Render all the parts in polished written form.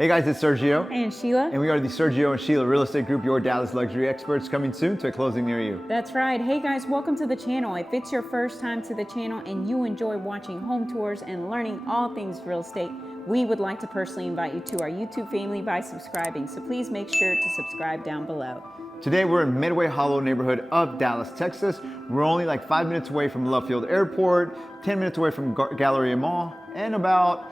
Hey guys, it's Sergio. And Sheila. And we are the Sergio and Sheila Real Estate Group, your Dallas luxury experts, coming soon to a closing near you. That's right. Hey guys, welcome to the channel. If it's your first time to the channel and you enjoy watching home tours and learning all things real estate, we would like to personally invite you to our YouTube family by subscribing. So please make sure to subscribe down below. Today we're in Midway Hollow neighborhood of Dallas, Texas. We're only like 5 minutes away from Love Field Airport, 10 minutes away from Galleria Mall, and about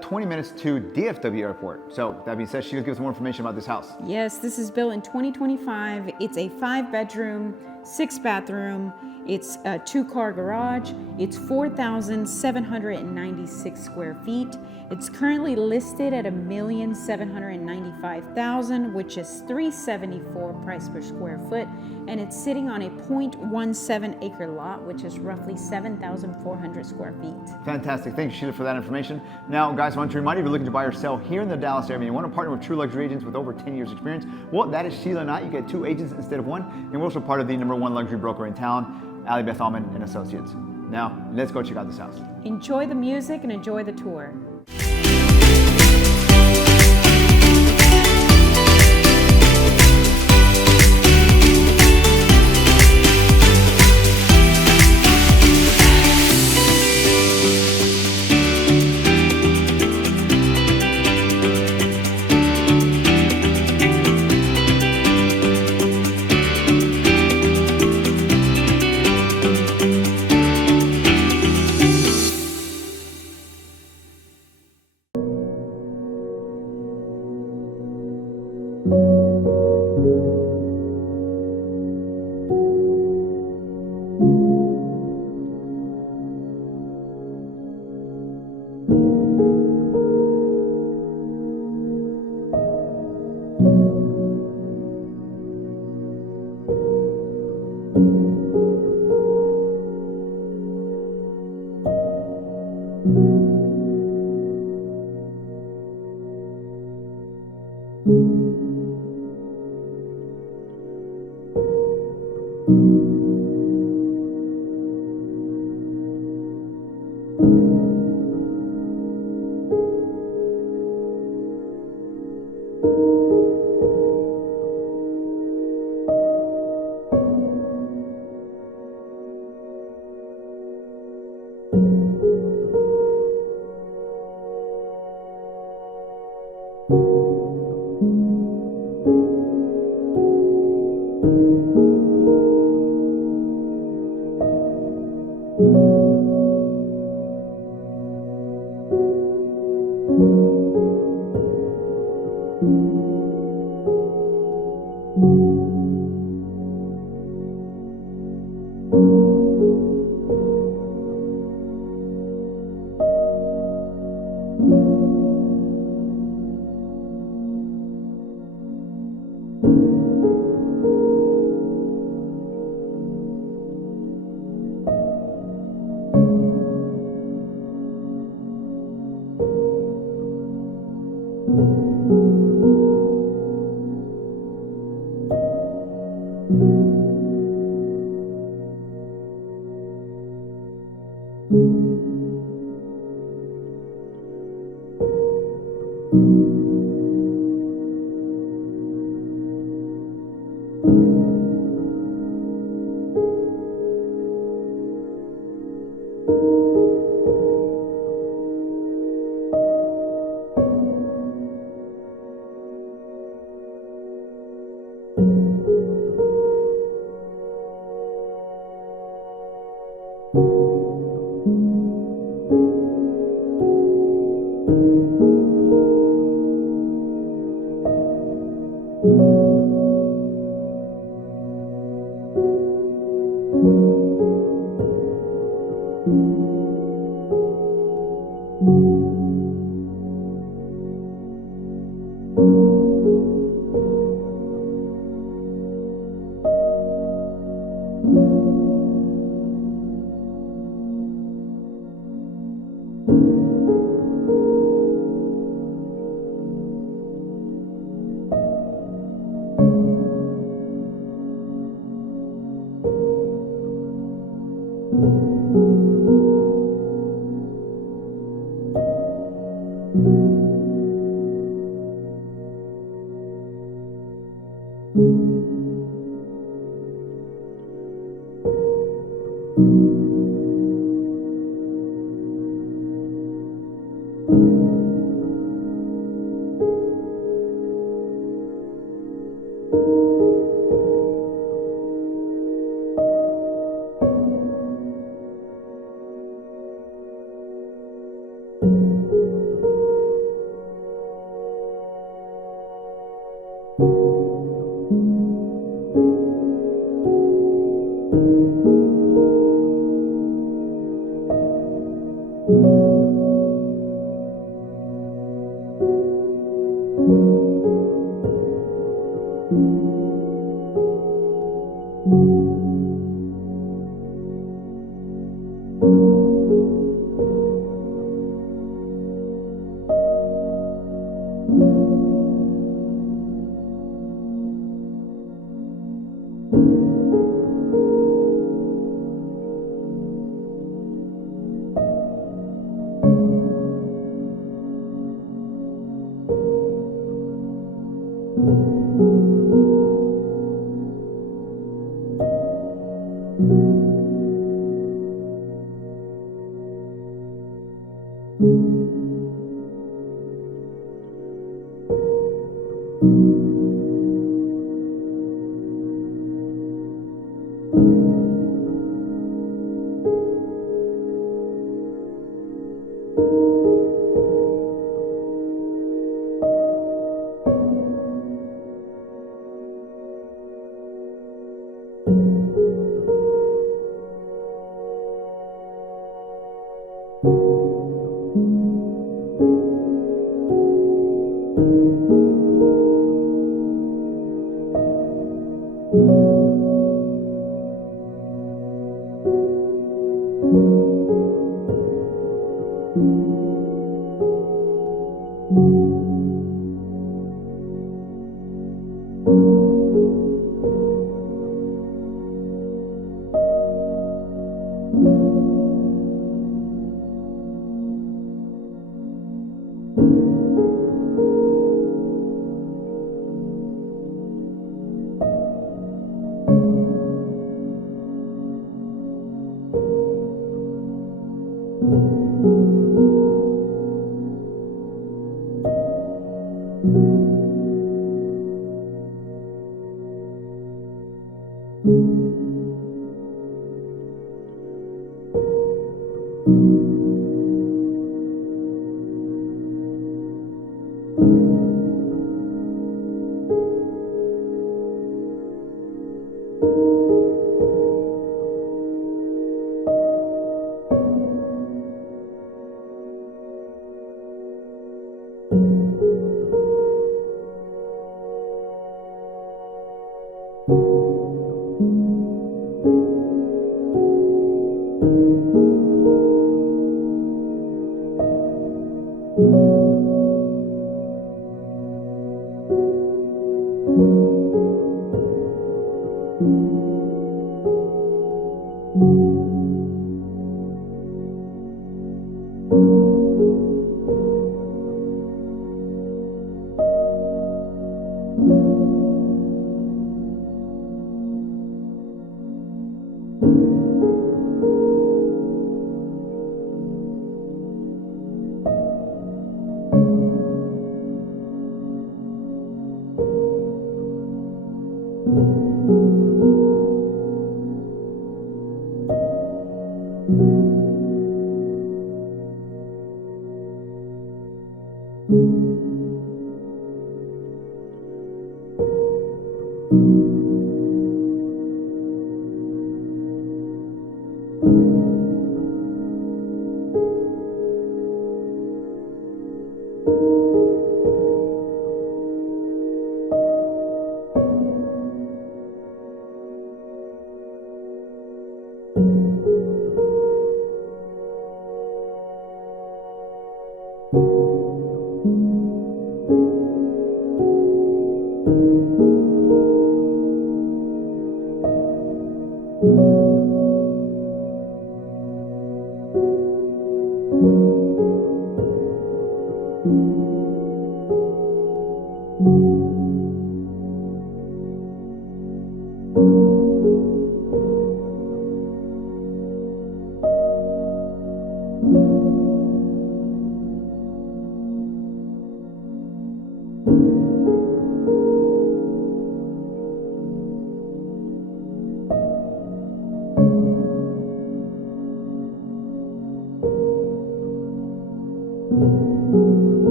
20 minutes to DFW Airport. So that being said, Sheila, give us more information about this house. Yes, this is built in 2025. It's a 5-bedroom, 6-bathroom. It's a 2-car garage. It's 4,796 square feet. It's currently listed at $1,795,000, which is $374 price per square foot, and it's sitting on a 0.17 acre lot, which is roughly 7,400 square feet. Fantastic. Thank you, Sheila, for that information. Now, guys, I want to remind you, if you're looking to buy or sell here in the Dallas area and you want to partner with true luxury agents with over 10 years experience, well, that is Sheila and I. You get 2 agents instead of 1, and we're also part of the #1 luxury broker in town, Ali Beth Alman and Associates. Now, let's go check out this house. Enjoy the music and enjoy the tour.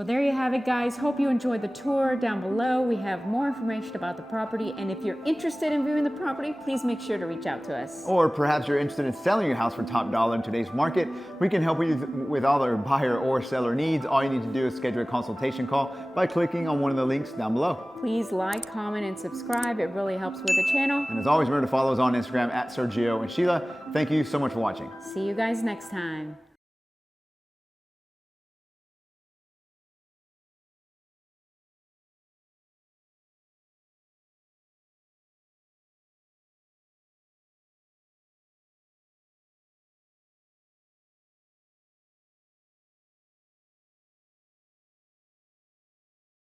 Well, there you have it, guys. Hope you enjoyed the tour. Down below, we have more information about the property. And if you're interested in viewing the property, please make sure to reach out to us. Or perhaps you're interested in selling your house for top dollar in today's market. We can help you with all your buyer or seller needs. All you need to do is schedule a consultation call by clicking on one of the links down below. Please like, comment, and subscribe. It really helps with the channel. And as always, remember to follow us on Instagram at Sergio and Sheila. Thank you so much for watching. See you guys next time.